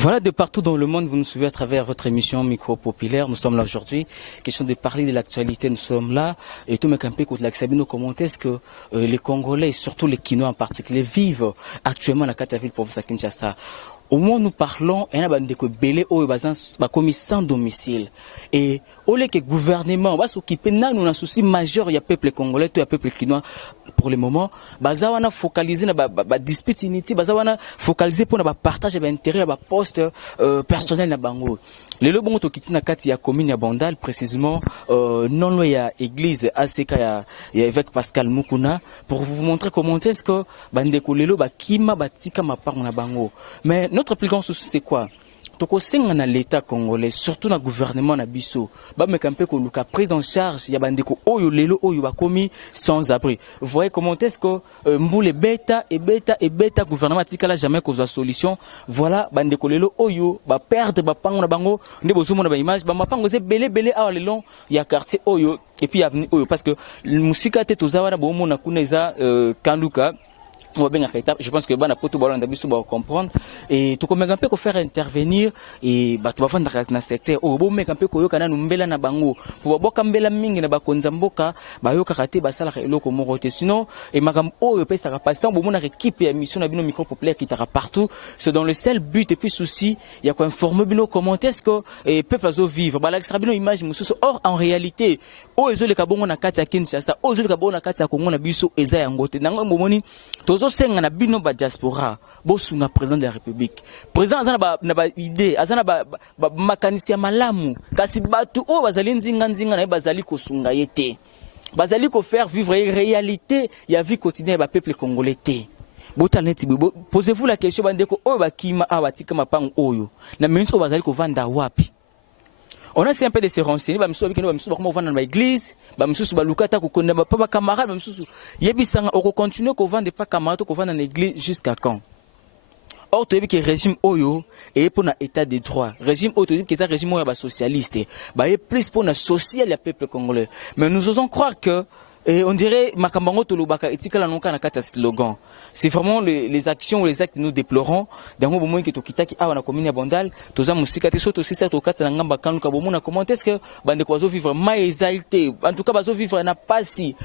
Voilà, de partout dans le monde, vous nous suivez à travers votre émission Micro Populaire. Nous sommes là aujourd'hui. Question de parler de l'actualité, nous sommes là. Et tout le monde contre l'accès, comment est-ce que les Congolais, et surtout les Kinois en particulier, vivent actuellement dans la ville province de Kinshasa. Au moment où nous parlons, il y a des belé au commis sans domicile. Et au lieu que le gouvernement va s'occuper, nous avons un souci majeur, il y a peuple congolais, il y a peuple kinois. Pour le moment, baza wana focaliser na ba dispute inutile, baza wana focaliser pour na partage d'intérêt ba poste personnel na bango. Le lobo to kitina kati ya commune ya Bandal précisément non loin ya église ACK ya évêque Pascal Mukuna pour vous montrer comment est-ce que bandeko lelo ba kima batika mapar na bango. Mais notre plus grand souci c'est quoi? Toko senga na l'état congolais, surtout na gouvernement na biso, ba mekampe ko luka prise en charge ya bandeko oyo lelo oyo ba komi sans abri. Vous voyez comment est-ce que mboule beta gouvernement tikala jamais ko za solution. Voilà bandeko lelo oyo ba perdre ba pango na bango, nde bozumo na ba image ba mapango ze belé awa lelo ya quartier oyo et puis avenue oyo parce que musika te tozawa na bomo na kuneza kanduka. Je pense que bana poto balanda biso ba comprendre et tout comme un peu ko faire intervenir et ba to bafanda na secteur o bo meka mpe ko yoka na mbela na bango pour boka mbela mingi na ba konza mboka ba yoka kate ba sala eloko moko te sinon et makam o pesa capacité bo mona équipe ya mission na bino micro populaire qui tara partout c'est dans le seul but et puis souci il y a quoi informer bino comment est-ce que peuple azo vivre ba la extra bino image mususu or en réalité o ezo le kabongo na kati ya Kinshasa o ezo le kabongo na kati ya Congo na biso eza yango te nango momoni tozo senga na bino ba diaspora bosunga président de la République président azana ba idée azana ba makanisi ya malamu kasi batu o bazali nzinga na bazali kosunga yete bazali ko faire vivre une réalité ya vie quotidienne ba peuple congolais te botalenti posez-vous la question bandeko o bakima abatika mapango oyo na ministre bazali ko vanda wapi. On a essayé un peu de se renseigner, comment vendre dans l'église, balukata kokona pas camarade, yebisanga on continue qu'on vende pas camarade qu'on vend dans l'église jusqu'à quand? Or tu dis que régime oyo et pour un état de droit, régime oyo tu dis que c'est régime oyo socialiste, est plus pour un social le peuple congolais. Mais nous osons croire que et on dirait makambango tolobaka etikala nonka na kata slogan. C'est vraiment les actions ou les actes que nous déplorons. Dans le moment que tokitaki awa na commune ya Bandal, toza musika te soto si certes okatsa na ngamba kanuka bomona comment est-ce que bande ko vivre mai exalté. En tout cas bazo vivre na pasi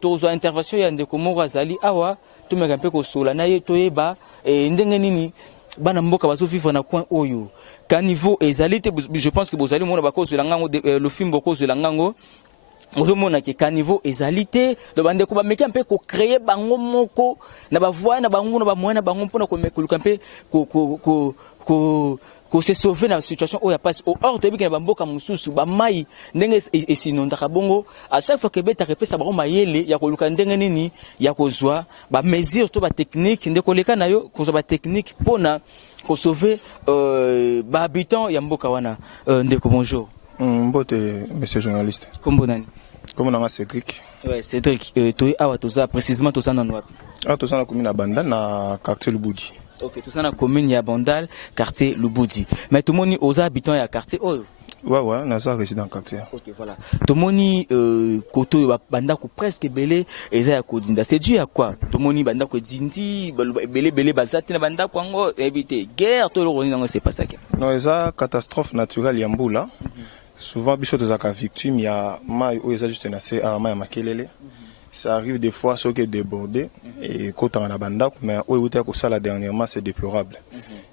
tozo intervention ya ndeko moko azali awa to meka mpe ko sola na ye toyeba ndenge nini bana mboka bazo vivre na coin oyo. Ka niveau exalté je pense que bozali mona ba cause la ngango le film boko de la ngango ozomona ke caniveau ezalité de bande ko ba meki un peu ko créer bango moko na ba voix na bango na ba moyen na bango pona ko mekuluka mpe ko se sauver dans la situation où il y a pas au hors de bika bamboka mususu ba mai ndenge esinondaka bongo à chaque fois que beta repesa ba mayele ya koluka ndenge nini ya kozwa ba mesure to ba technique ndeko leka nayo kozwa ba technique pona ko sauver ba habitants ya mboka wana ndeko bonjour. Mbote monsieur journaliste. Kombo nani? Comment on a Cédric? Ouais, Cédric, toi, awa toza précisément toza na wapi? Ah, toza na commune ya Bandal na quartier Lubudi. OK, toza na commune ya Bandal, quartier Lubudi. Mais tout moni oza habitant ya quartier oyo. Ouais, naza résident quartier. OK, voilà. Tout moni koto banda ko presque belé eza ya kodinda. C'est dû à quoi? Tout moni banda ko dindi, belé bazati na banda ko ngo éviter guerre to lo ngo c'est pas ça. Non, eza catastrophe naturelle ya mbula. Souvent, biso tozaka victime, il y a mai où ils juste nassé à mai makelele. Ça arrive des fois ceux qui débordé et quand on a banda, mais où il était ça la dernièrement, c'est déplorable.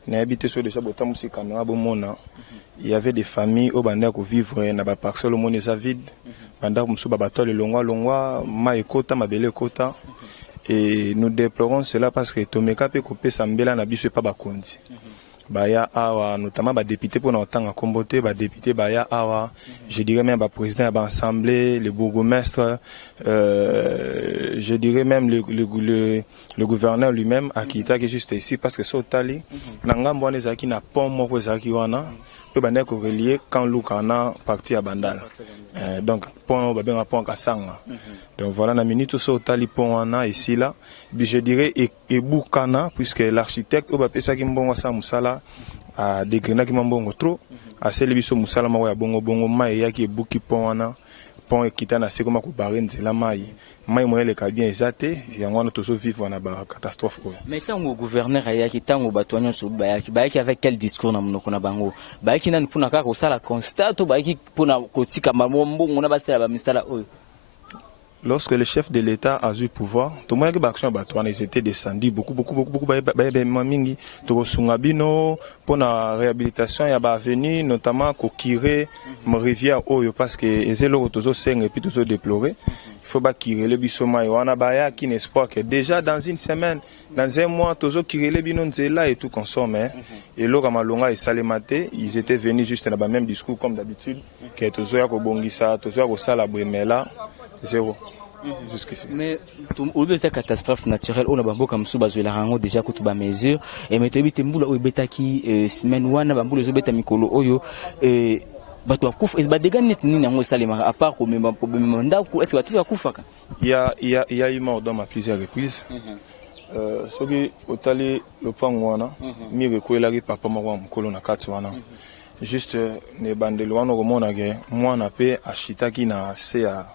N'a habité sur déjà botam aussi caméra bomona. Il y avait des familles au banda qui vivre na ba parcelle au monde est vide. Banda musu babato le longwa mai kota mabele kota et nous déplorons cela parce que tomeka pe couper sambela na biso pas bakondi. Baya awa notamment ba député pour n'entendre comboter ba député baya awa je dirais même ba président ba assemblée le bourgmestre je dirais même le gouverneur lui-même a quitté que juste ici parce que sotali nangamba wana ezaki na pont moko ezaki wana pe banda ko relier quand lukana parti à Bandal donc pont ba benga pont kasanga donc voilà na minute sotali pont wana ici là je dirais et boukana puisque l'architecte ba pesa ki mbongo sa musala a dégrena ki mbongo trop a celle biso musala ma ya bongo mai ya ki buki pont wana pont ekita na se koma kobare nzela mai moyen eleka bien eza te yango wana tozovivre na bacatastrophe oyo. Mais ntango gouverneur ayaki ntango bato nyonso bayaki avec quel discours na monoko na bango bayaki nani mpona kaka kosala constat to bayaki mpona kotika mbongo na basala bamisala oyo? Lorsque le chef de l'État a eu pouvoir, tout le monde qui action ils étaient descendus beaucoup mingi to sungabino pour la réhabilitation ya ba avenue notamment kokire rivière oyo parce que ezelo tozo seng et puis tozo déplorer. Il faut pas kirer le bisoma et on a baya qui n'espoir que déjà dans une semaine, dans un mois tozo kirer le bino nzela et tout consomme et lora malonga et salemate, ils étaient venus juste dans le même discours comme d'habitude que tozo ya ko bongisa, tozo ya ko sala bremela. Zéro. Jusqu'ici. Mais au lieu de cette catastrophe naturelle, on a beaucoup comme ça, déjà que tu as mesure. Et maintenant, tu as dit que tu semaine wana bamboula zo beta mikolo oyo bato akufa est-ce ba dégâts net ni nango salema à part comme problème ndako est-ce que bato akufa ka il y a eu mort d'homme à plusieurs reprises. Ce qui otali le pan wana mi rekoela ki papa mwa mukolo na kati wana. Juste ne bandelo wana komona ke mwana pe ashitaki na se ya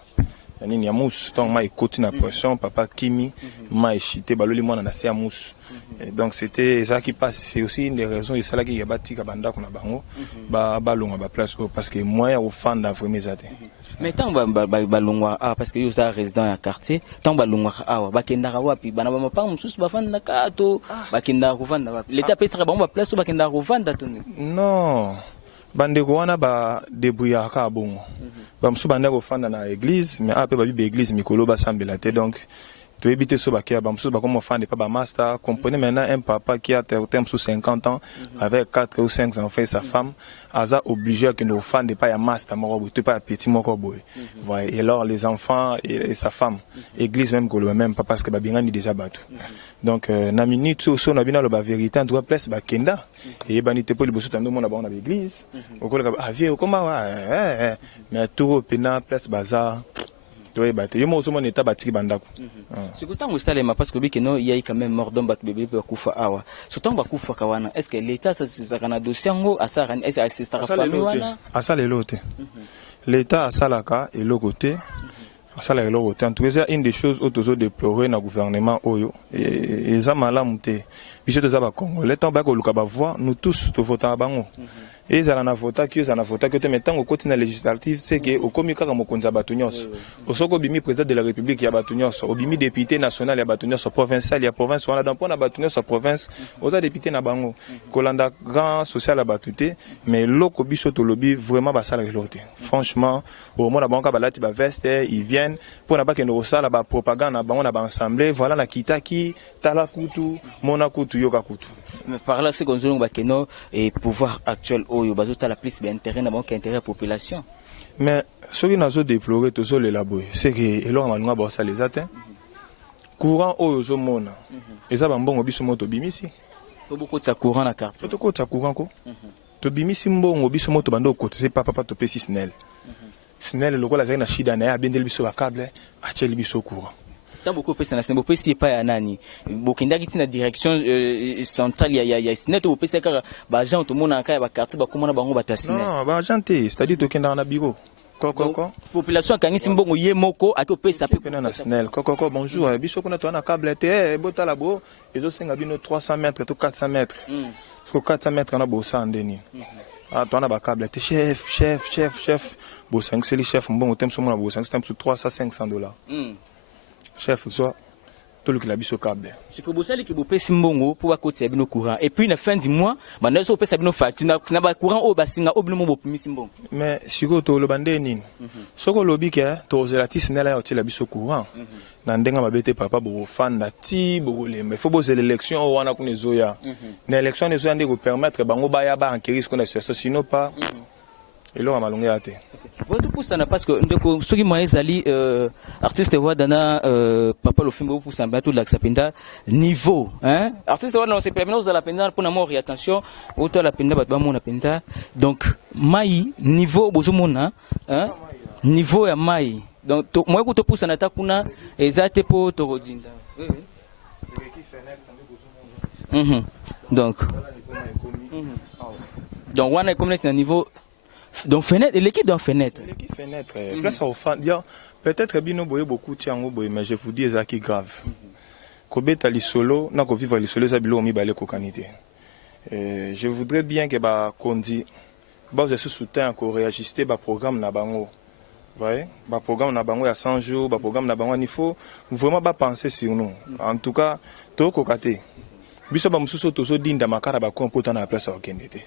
nini ya mousse donc ma écoute na pression papa Kimi ma échité baloli mwana na se ya mousse. Donc c'était ça qui passe, c'est aussi une des raisons et ça là qui a bâti kabanda kuna bango ba longa ba place parce que moi au fan dans vraiment zate. Mais tant ba longwa parce que yo ça résident à quartier tant ba longwa awa ba kendaka wapi bana ba mapa mususu ba fanda kato ba kendaka kuvanda wapi l'état peut être ba place ba kendaka kuvanda toni. Non bandeko wana ba débrouillard ka bongo. Ba mususu banda kufanda na église mais après ba bi église mikolo ba sambela te donc tu éviter ce bac, comme enfant de pas master. Comprenez maintenant un papa qui a terme sous 50 ans, avec 4 ou 5 enfants et sa femme, a obligé que nos fans ne pas un master, tu pas un petit mokoboy. Et alors les enfants et sa femme, église même que le même papa parce que babingani déjà battu. Donc na minute tout ça on a bien la vérité en tout cas place bakenda et banité pour le bosso tando mon abon na l'église. Au col ah vieux comment mais tout pena place bazar. Oui, il y a un état bâti bandako. C'est que tant salema parce que il y a quand même mort d'homme bébé pour kufa awa. Surtout ba kufa kawana. Est-ce que l'état ça c'est kana dossier ngo asara est-ce que c'est famille wana? Asa le lote. L'état asalaka et le côté asala le côté. En tout cas, une des choses autour déplorer dans gouvernement oyo et ça malamu te. Biso to za ba Congolais tant ba ko luka ba voix nous tous to voter à bango. Et ça na vota que ça na vota que te mettant au côté na législative c'est que au komika comme konza batunios au soko bimi président de la république ya batunios au bimi député national ya batunios provincial ya province on a dans point na batunios province aux députés na bango kolanda grand social à batuté mais loko biso to lobby vraiment ba sala reloté franchement au moment la banque balati ba veste ils viennent pour na pas que nous sala ba propagande na bango na ba assemblée voilà na kitaki tala kutu mona kutu yoka kutu. Mais par là c'est qu'on zone bakeno et pouvoir actuel oyo bazota la plus d'intérêt na banque intérêt population. Mais ce qui nous a déploré tout ça l'élaborer c'est que eloko malunga ba ça les atteint courant oyo zo mona et ça ba mbongo biso moto bimisi to beaucoup de courant na quartier to ko ta courant ko to bimisi mbongo biso moto bando cotiser papa to pesi snel snel lokola zai na shida na ya bendel biso ba câble a cheli biso courant. Tant beaucoup pesa na sine beaucoup si pas ya nani bokinda kiti na direction centrale ya sine to pesa ka ba agent to mona ka ba quartier ba komona bango batasine. Non ba agent c'est-à-dire to kenda na bureau koko population kangisi mbongo ye moko ako pesa pe na snel koko bonjour biso kuna to na câble te bota la bo ezo senga bino 300 mètres to 400 mètres parce que 400 mètres na bo sa ndeni. Ah, tu as un câble, chef. Bon, 5 c'est le chef, bon, tu as un 300 à 500 $. Chef, soit tout le qui l'a mis au câble. C'est que vous savez que vous payez Simbongo pour à côté de courant. Et puis, à la fin du mois, vous payez nos factures. Tu n'as pas courant au bassin, au bleu, au premier Simbongo. Mais si vous avez le bandé, ce que vous avez dit, tu as la tisse, tu as la bis au courant. Nandenga mabete papa bo fan na ti bo le mais faut poser l'élection wana kune zoya na élection ne zoya ndeko permettre bango baya ba enquérir ce qu'on a sinon pas et là malonga ate votre pour ça parce que ndeko soki moye zali artiste wa dana papa lo fimbo pour ça bato l'axapenda niveau hein artiste wa non c'est permis aux la penda pour na mort et attention auto la penda bato ba mona penza donc mai niveau bozomona hein niveau ya mai. Donc, moi, je pousse en attaque, et ça, c'est pour te redinda. Donc, on a comme un niveau Donc fenêtre, l'équipe dans fenêtre. L'équipe fenêtre, place au fan, peut-être bien beaucoup tiango mais je vous dis ça qui grave. Kobeta li solo, na ko vivre li solo ça bilo mi balé kokanité. Je voudrais bien que ba kondi ba je soutien ko réajuster ba programme na bango. Voyez, ba programme na bango ya 100 jours, ba programme na bango il faut vraiment pas penser sur nous. En tout cas, to ko katé. Biso ba mususu tozo dinda makara ba ko mpota na place au Kennedy.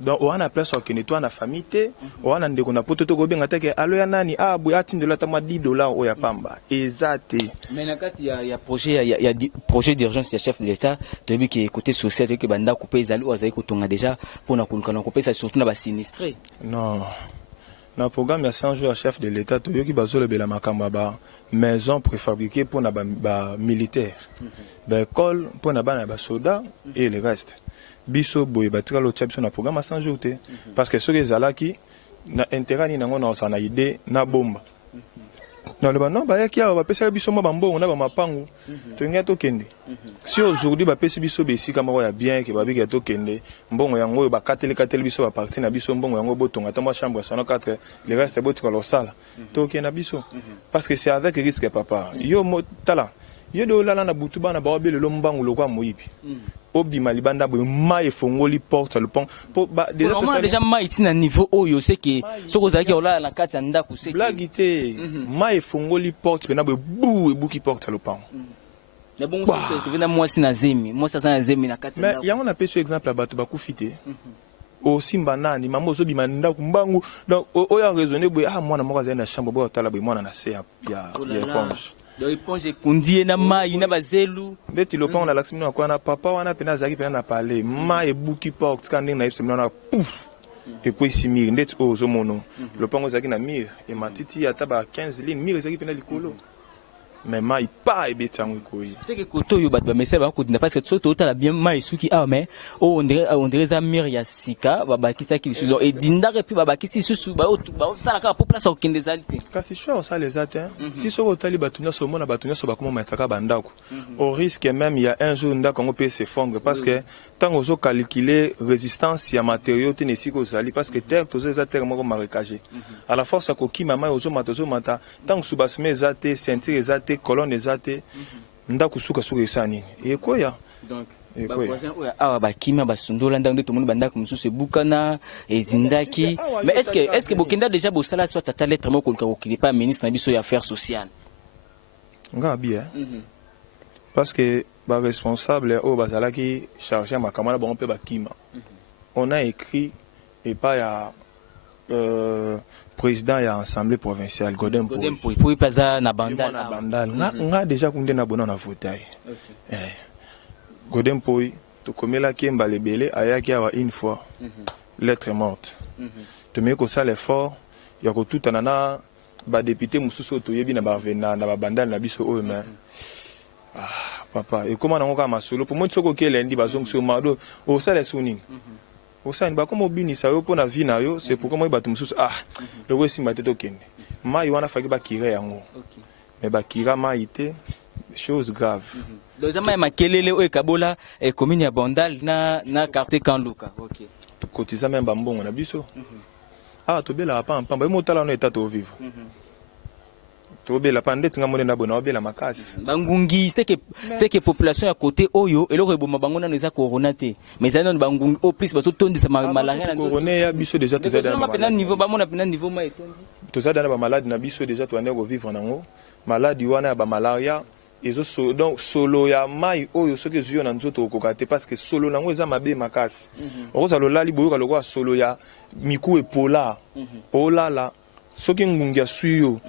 Donc on a place au Kennedy, toi na famille te, on a ndeko na poto to go benga teke alo ya nani ah boy atinde la tama $10 o ya pamba. Exact. Mais na kati il y a projet il y a projet d'urgence il y a chef de l'état de lui qui est côté social que banda couper ezali o azali ko tonga déjà pour na kuluka na couper ça surtout na ba sinistré. Non. Dans le programme, il y a 100 jours à chef de l'État, qui a une maison préfabriquée pour les militaires, une école pour les soldats et le reste. Biso boy batira le tchap sur le programme à 100 jours parce que ceux qui ont na intérêt ni nango na sana idée na bomba. Dans le non ba yaki a ba pesa biso mo bambo na ba mapangu. To ngia to kende. Si aujourd'hui ba pesa biso besi kama ya bien que ba bika to kende, mbongo yango ba kateli biso ba parti na biso mbongo yango botonga ta chambre 104 le reste botika lo sala. To kena biso parce que c'est avec risque papa. Yo mo tala. Yo de la na butu bana ba obele lo mbangu lo kwa moyibi. Obi malibanda boy mai fongoli porte le pont pour déjà mai itina niveau oyo c'est que ce que zaki ola na kati anda ku c'est blagité mai fongoli porte pena boy bou e buki porte le pont na bon c'est que vena moi sina zemi moi ça na zemi na kati mais yango na peso exemple à bato ba ku fité o simba nani mamo zo bima nda ku mbangu donc oya raisonner boy ah moi na moko za na chambre boy tala boy moi na se ya éponge. L'éponge est condie na mai na bazelu. Beti le pont na l'action na kwa na papa wana pena zaki pena na parler. Ma e buki porte quand na ipse na pouf. Et quoi ici mir net o zo mono. Le pont zaki na mir et matiti ataba 15 lignes mir zaki pena likolo. Mais mai pas e betango ko yi. C'est que koto yo bat ba message ba ko parce que tout la bien mai suki ah mais on dirait za mir ya sika ba bakisa ki suzo et dinda et puis ba bakisi susu ba ça la ka pour place au kindezalité. Kasi choix ça les atteint. Si so otali batunya so mona batunya so ba comment metaka bandako. Au risque même il y a un jour nda qu'on peut s'effondrer parce que tant ozo calculer résistance ya matériaux te nesi ko zali parce que terre to za terre moko marécagé. À la force ko ki mama ozo mata tant subasme zate sentir zate colonne ezate ndako suka esani et quoi ya donc ba voisin awa ba kimia ba sundola ndako to moni bandako mususu ebukana ezindaki mais est-ce que bokenda déjà bosala soit tata lettre moko ko pas ministre na biso ya affaires sociales nga bien parce que ba responsable au bazala qui chargé ma camarade bon pe ba kima on a écrit et pas ya président ya assemblée provinciale Godem Poy paza na bandal nga déjà kunde na bona na voter Godem Poy to komela kemba lebele ayaki awa une fois lettre morte to me ko ça l'effort ya ko tout anana ba député mususu to yebi na ba vena na ba bandal na biso o mais papa et comment nango ka masolo pour moi tsoko kelendi bazong sur mado o ça les souni au sein ba comme obini ça yo pour na vie na yo c'est pourquoi moi bato mususu le wesi mate to kende mai wana faki ba kire yango mais ba kira mai te chose grave donc zama makelele o ekabola e commune ya Bandal na quartier Kanluka OK kotiza même ba mbongo na biso to bela pa pamba mo tala no état to vivre to bela pa ndeti ngamone na bona obela makasi bangungi c'est que population à côté oyo eloko eboma bango na neza corona te mais ça non bangungi au plus baso tondisa malanga na corona ya biso déjà to zada na niveau ba mona pena niveau ma etondi to zada na ba malade na biso déjà to ane ko vivre nango maladi wana ba malaria ezo donc solo ya mai oyo soki ezuyo na nzoto okokate parce que solo nango eza mabe makasi okoza lolali boyoka lokwa solo ya miku epola olala soki ngungi ya suyo